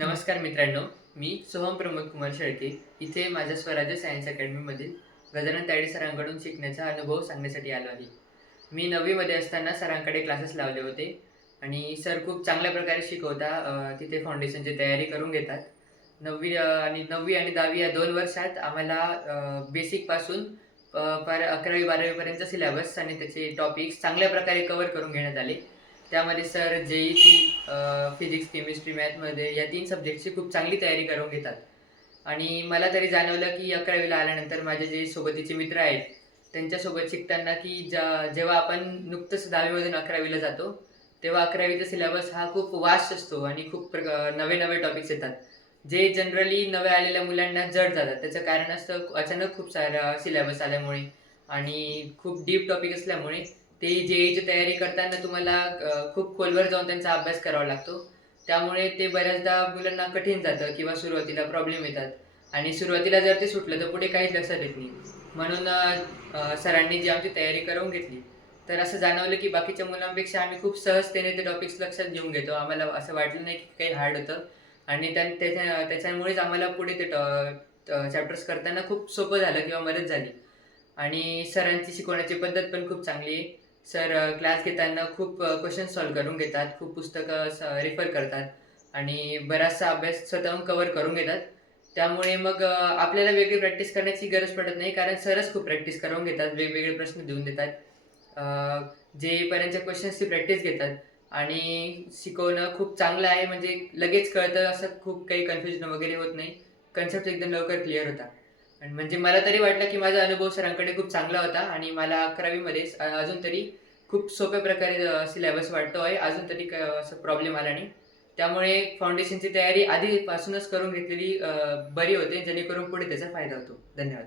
नमस्कार मित्रांनो, मी सोहम प्रमोद कुमार शेळके. इथे माझ्या स्वराज्य सायन्स अकॅडमीमधील गजानन तायडे सरांकडून शिकण्याचा अनुभव सांगण्यासाठी आलो आहे. मी 9वी असताना सरांकडे क्लासेस लावले होते आणि सर खूप चांगल्या प्रकारे शिकवता. तिथे फाउंडेशनची तयारी करून घेतात. 9वी आणि 10वी या 2 वर्षात आम्हाला बेसिकपासून पार 11वी-12वीपर्यंतचा सिलेबस आणि त्याचे टॉपिक्स चांगल्या प्रकारे कव्हर करून घेण्यात आले. त्यामध्ये सर जे-ई-सी, फिजिक्स, केमिस्ट्री, मॅथमध्ये या 3 सब्जेक्टची खूप चांगली तयारी करून घेतात. आणि मला तरी जाणवलं की 11वीला आल्यानंतर माझे जे सोबतीचे मित्र आहेत, त्यांच्यासोबत शिकताना की जेव्हा आपण नुकतंच 10वी 11वीला जातो, तेव्हा 11वीचा सिलेबस हा खूप वास्ट असतो आणि खूप नवे-नवे टॉपिक्स येतात. जे जनरली नव्या आलेल्या मुलांना जड जातात. त्याचं कारण असतं अचानक खूप सारा सिलेबस आल्यामुळे आणि खूप डीप टॉपिक असल्यामुळे ते जे-ई-ची तयारी करताना तुम्हाला खूप खोलवर जाऊन त्यांचा अभ्यास करावा लागतो. त्यामुळे ते बऱ्याचदा मुलांना कठीण जातं किंवा सुरुवातीला प्रॉब्लेम येतात आणि सुरुवातीला जर ते सुटलं तर पुढे काहीच लक्षात येत नाही. म्हणून सरांनी जी आमची तयारी करून घेतली, तर असं जाणवलं की बाकीच्या मुलांपेक्षा आम्ही खूप सहजतेने ते टॉपिक्स लक्षात घेऊन घेतो. आम्हाला असं वाटलं नाही की काही हार्ड होतं आणि त्याच्यामुळेच आम्हाला पुढे ते चॅप्टर्स करताना खूप सोपं झालं किंवा मदत झाली. आणि सरांची शिकवण्याची पद्धत पण खूप चांगली आहे. सर क्लास घेताना खूप क्वेश्चन सॉल्व्ह करून घेतात. खूप पुस्तकं रेफर करतात आणि बराचसा अभ्यास स्वतःहून कव्हर करून घेतात. त्यामुळे मग आपल्याला वेगळी प्रॅक्टिस करण्याची गरज पडत नाही, कारण सरच खूप प्रॅक्टिस करून घेतात. वेगवेगळे प्रश्न देऊन देतात. जे-ई-ईपर्यंतच्या क्वेश्चन्सची प्रॅक्टिस घेतात आणि शिकवणं खूप चांगलं आहे. म्हणजे लगेच कळतं, असं खूप काही कन्फ्युजन वगैरे होत नाही. कन्सेप्ट एकदम लवकर क्लिअर होतात. आणि म्हणजे मला तरी वाटलं की माझा अनुभव सरांकडे खूप चांगला होता आणि मला 11वी अजून तरी खूप सोप्या प्रकारे सिलेबस वाटतो आहे. अजून तरी असं प्रॉब्लेम आला नाही. त्यामुळे फाउंडेशनची तयारी आधीपासूनच करून घेतलेली बरी होते, जेणेकरून पुढे त्याचा फायदा होतो. धन्यवाद.